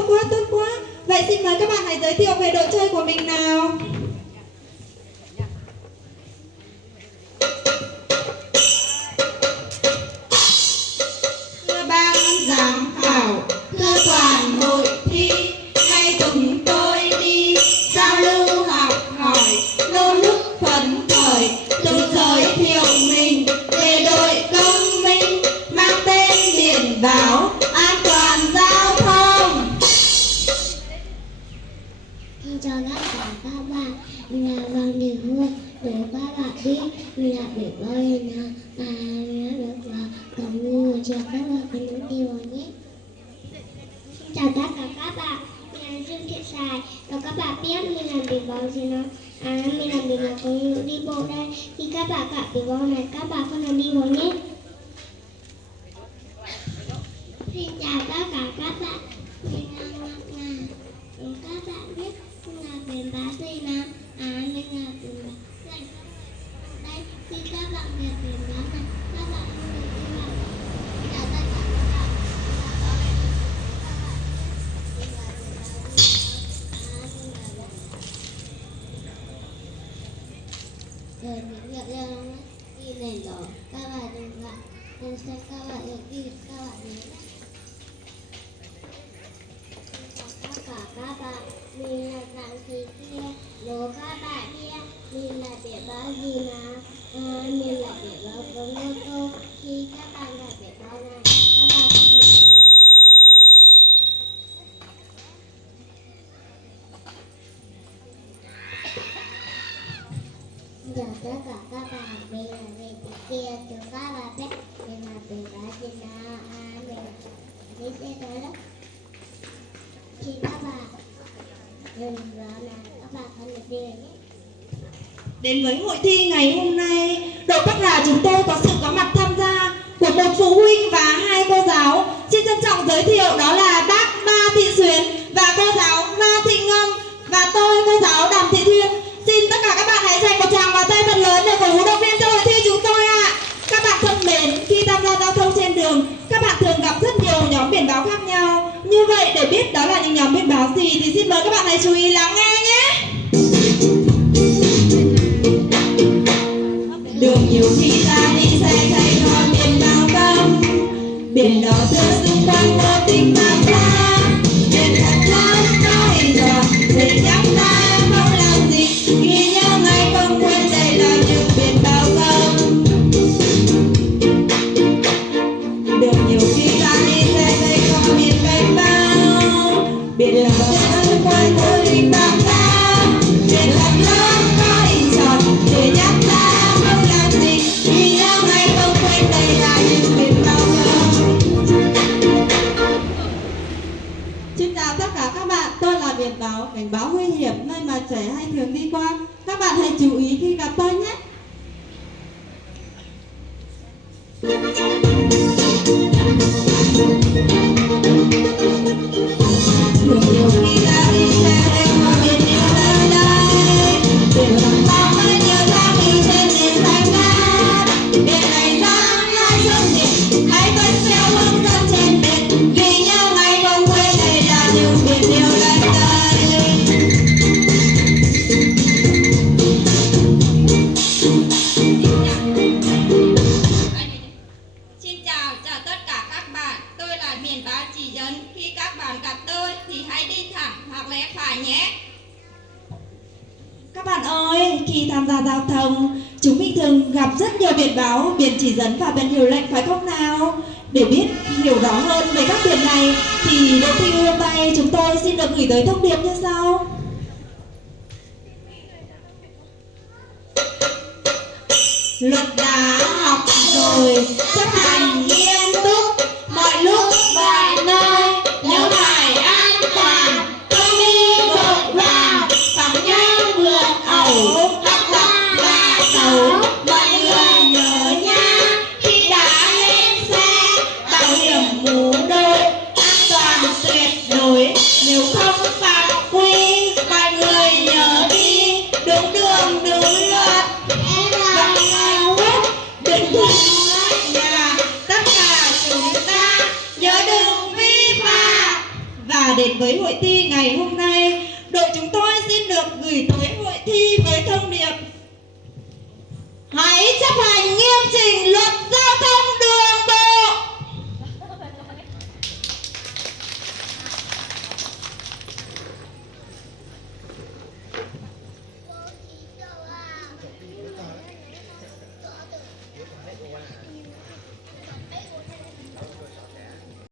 tốt quá, tốt quá. Vậy xin mời các bạn hãy giới thiệu về đội chơi của mình nào. Thưa ban giám khảo, thưa toàn hội thi, hãy cùng tôi đi giao lưu học hỏi, nô nức phấn khởi, tự giới thiệu mình về đội công minh mang tên biển báo an toàn giao thông. Xin chào tất cả các bạn, mình là Hoàng Thị Hương. Để các bạn biết, mình là biển báo hiền hòa và mình đã được vào cổng như ở trường các bạn cần những điều nhé. Xin chào tất cả các bạn, mình là Dương Thị Sài. Và các bạn biết mình làm biển báo gì nào? Mình làm biển báo có những đi bộ đây. Khi các bạn gặp biển báo này, các bạn không làm đi bộ nhé. Xin chào tất cả các bạn, mình là Ngọc Ngà. Để các bạn biết mình là biển báo gì nào? Mình là biển báo này. Đây, khi các bạn gặp biển báo này, các bạn không được đi vào. Chào tất cả các bạn. Rồi những việc leo lắm đi nền đỏ, các bạn đừng lại. Đừng xem các bạn được đi, các bạn nhé. Tất cả các bạn, mình là Đặng Thị Kia. Đố các bạn biết mình là biển báo gì nào? Mình là biển báo cấm ô tô. Khi các bạn gặp biển báo này, các bạn không được đi. Giờ tất cả các bạn, mình là Đặng Thị Kia. Đố các bạn biết mình là biển báo gì nào? Mình là đi xe tới đó. Khi các bạn đừng vào này, các bạn không được đi nhé. Đến với hội thi ngày hôm nay, đội Bắc Hà chúng tôi có sự có mặt tham gia của một phụ huynh và hai cô giáo. Xin trân trọng giới thiệu đó là bác Ma Thị Xuyến và cô giáo Ma Thị Ngâm và tôi, cô giáo Đàm Thị Thiên. Xin tất cả các bạn hãy dành một tràng vào tay thật lớn để cổ vũ động viên cho hội thi chúng tôi ạ. Các bạn thân mến, khi tham gia giao thông trên đường, các bạn thường gặp rất nhiều nhóm biển báo khác nhau. Như vậy để biết đó là những nhóm biển báo gì thì xin mời các bạn hãy chú ý lắng nghe nhé. Đường nhiều khi ta đi xe thấy có biển báo cấm, biển đỏ tươi xung quanh vô tình mang ra, biển thật lắm có hình tròn để nhắc ta không làm gì, ghi nhớ ngay không quên đây là những biển báo cấm. Đường nhiều khi ta đi xe thấy có biển cảnh báo, biển đỏ tươi xung quanh vô tình mang ra, biển thật lắm có hình tròn để nhắc ta không làm gì, ghi nhớ ngay không quên đây là những biển báo cấm. Xin chào tất cả các bạn, tôi là biển báo cảnh báo nguy hiểm nơi mà trẻ hay thường đi qua. Các bạn hãy chú ý khi gặp tôi nhé. Đường nhiều khi ta đi xe thấy có biển yêu nơi đây, biển lòng bao với nhiều tháng đi trên nền xanh ngát, biển này sáng lai sớm biển, hãy tuân theo hướng dẫn trên biển, ghi nhớ ngay không quên đây là những biển yêu nơi đây. Xin chào tất cả các bạn, tôi là biển báo chỉ dẫn. Khi các bạn gặp tôi thì hãy đi thẳng hoặc lẽ phải nhé. Các bạn ơi, khi tham gia giao thông, chúng mình thường gặp rất nhiều biển báo, biển chỉ dẫn và biển hiệu lệnh phải không nào? Để biết hiểu rõ hơn về các biển này thì đội thi hôm nay chúng tôi xin được gửi tới thông điệp như sau. Luật đã học rồi, chấp hành nghiêm túc, mọi lúc mọi nơi, nhớ phải an toàn, không đi vội vàng, phóng nhanh vượt ẩu, học tập là xấu, mọi người nhớ nha, khi đã lên xe, bảo hiểm mũ đôi, an toàn tuyệt đối, nếu không phạm quy, mọi người nhớ đi, đúng đường đúng luật, đừng thuận nhà, tất đến với hội thi ngày hôm nay. Đội chúng tôi xin được gửi tới hội thi với thông điệp: hãy chấp hành nghiêm chỉnh luật giao thông